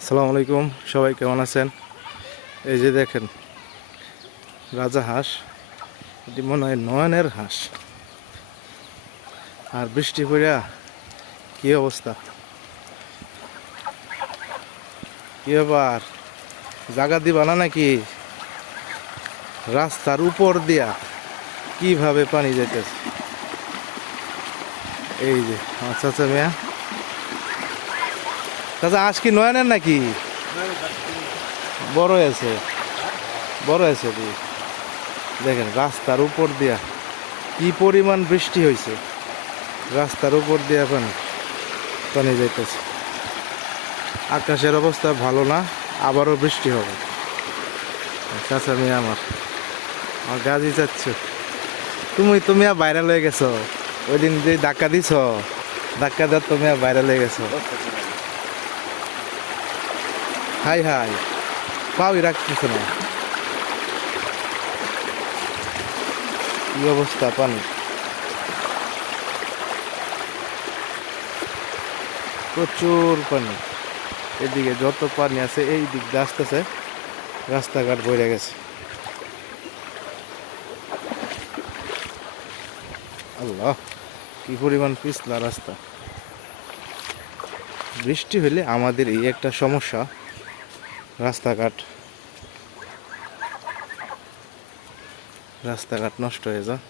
আসসালামু আলাইকুম, সবাই কেমন আছেন? এই যে দেখেন রাজা হাঁস, এটি মনে হয় নয়নের হাঁস। আর বৃষ্টি পড়া কি অবস্থা, কি ব্যাপার? জায়গা দিবা না নাকি? রাস্তার উপর দিয়া কিভাবে পানি যাইতেছে। এই যে আমার চাচা মিয়া, চাচা হাঁস কি নয়নের নাকি? বড় হয়েছে, বড় হয়েছে। দেখেন রাস্তার উপর দিয়া কি পরিমাণ বৃষ্টি হয়েছে, রাস্তার উপর দিয়া পানি পানি যাইতেছে। আকাশের অবস্থা ভালো না, আবারও বৃষ্টি হবে। চাচা মেয়ে আমার আমার গাজি চাচ্ছে। তুমি ভাইরাল হয়ে গেছো, ওই দিন যে ধাক্কা দিছ, ধাক্কা দেওয়ার তুমি ভাইরাল হয়ে গেছো। হাই হাই, পাওই রাখতেছ না, কি অবস্থা পানি, প্রচুর পানি। এদিকে যত পানি আছে এই দিক দিয়ে আসতেছে, রাস্তাঘাট বইরে গেছে। আল্লাহ, কি পরিমাণ পিছলা রাস্তা। বৃষ্টি হলে আমাদের এই একটা সমস্যা, রাস্তাঘাট নষ্ট হয়ে যায়।